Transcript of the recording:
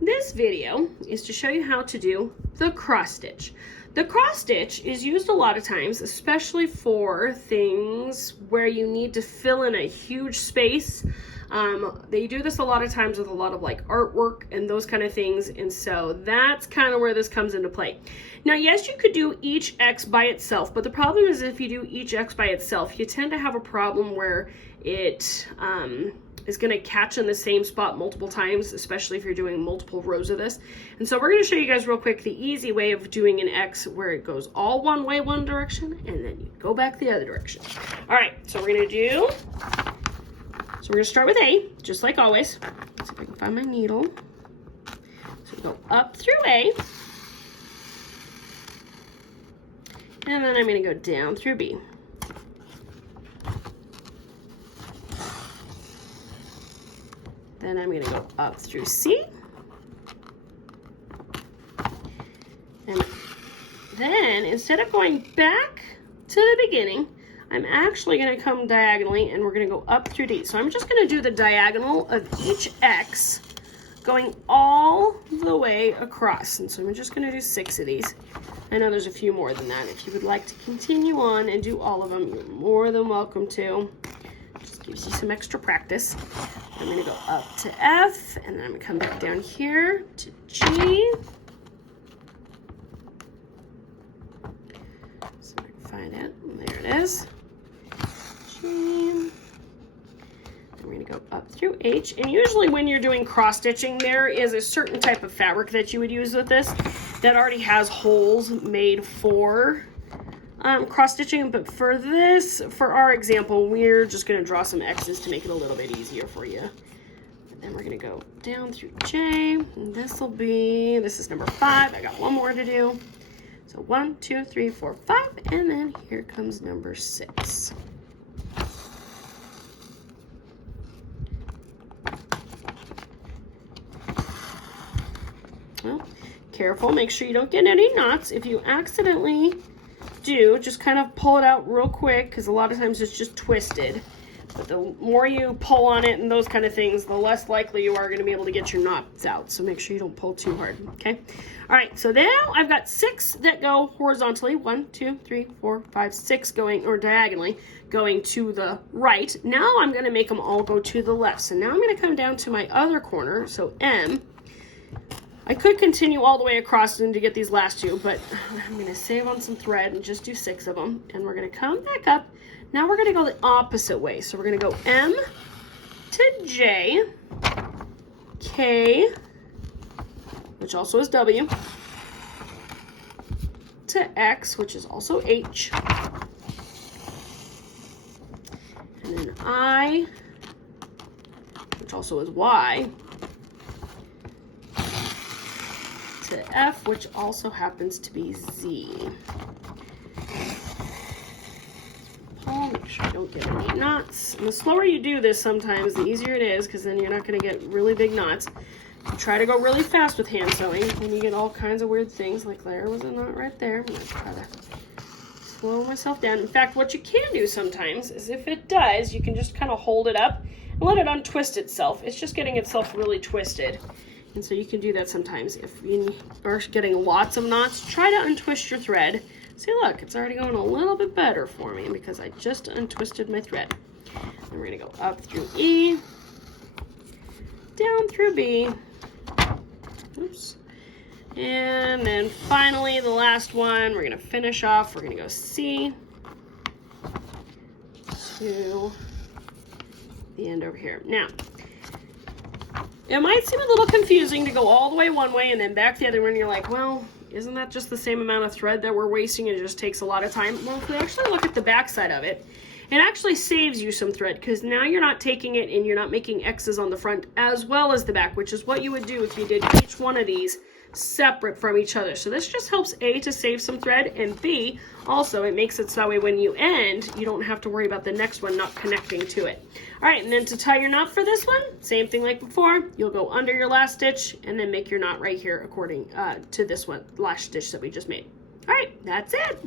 This video is to show you how to do the cross stitch. The cross stitch is used a lot of times, especially for things where you need to fill in a huge space. They do this a lot of times with a lot of like artwork and those kind of things, and so that's kind of where this comes into play. Now, yes, you could do each X by itself, but the problem is if you do each X by itself, you tend to have a problem where it is going to catch in the same spot multiple times, especially if you're doing multiple rows of this. And so we're going to show you guys real quick the easy way of doing an X where it goes all one way, one direction, and then you go back the other direction. All right, so we're going to start with A, just like always. Let's see if I can find my needle. So we go up through A. And then I'm going to go down through B. Then I'm going to go up through C. And then instead of going back to the beginning, I'm actually going to come diagonally and we're going to go up through D. So I'm just going to do the diagonal of each X going all the way across. And so I'm just going to do 6 of these. I know there's a few more than that. If you would like to continue on and do all of them, you're more than welcome to. Just gives you some extra practice. I'm going to go up to F, and then I'm going to come back down here to G. So I can find it. There it is. G. I'm going to go up through H. And usually when you're doing cross stitching, there is a certain type of fabric that you would use with this that already has holes made for cross stitching, but for this, for our example, we're just going to draw some X's to make it a little bit easier for you. And then we're going to go down through J, and this is number 5. I got one more to do. So 1, 2, 3, 4, 5, and then here comes number 6. Well, careful, make sure you don't get any knots. If you accidentally do, just kind of pull it out real quick, because a lot of times it's just twisted. But the more you pull on it and those kind of things, the less likely you are going to be able to get your knots out. So make sure you don't pull too hard, okay? All right, so now I've got 6 that go horizontally. 1, 2, 3, 4, 5, 6 going, or diagonally, going to the right. Now I'm going to make them all go to the left. So now I'm going to come down to my other corner, so M. I could continue all the way across and to get these last 2, but I'm going to save on some thread and just do 6 of them. And we're going to come back up. Now we're going to go the opposite way. So we're going to go M to J, K, which also is W, to X, which is also H, and then I, which also is Y, to F, which also happens to be Z. Pull, make sure you don't get any knots. And the slower you do this sometimes, the easier it is, because then you're not going to get really big knots. You try to go really fast with hand sewing, and you get all kinds of weird things, like there was a knot right there. I'm going to try to slow myself down. In fact, what you can do sometimes is if it does, you can just kind of hold it up and let it untwist itself. It's just getting itself really twisted. And so you can do that sometimes. If you are getting lots of knots, try to untwist your thread. See, look, it's already going a little bit better for me because I just untwisted my thread. And we're going to go up through E, down through B, oops, and then finally the last one, we're going to finish off. We're going to go C to the end over here. Now, it might seem a little confusing to go all the way one way and then back the other way, and you're like, well, isn't that just the same amount of thread that we're wasting? It just takes a lot of time. Well, if we actually look at the back side of it, it actually saves you some thread, because now you're not taking it and you're not making X's on the front as well as the back, which is what you would do if you did each one of these separate from each other. So this just helps A, to save some thread, and B, also it makes it so that way when you end, you don't have to worry about the next one not connecting to it. All right, and then to tie your knot for this one, same thing like before, you'll go under your last stitch and then make your knot right here according to this one last stitch that we just made. All right, that's it.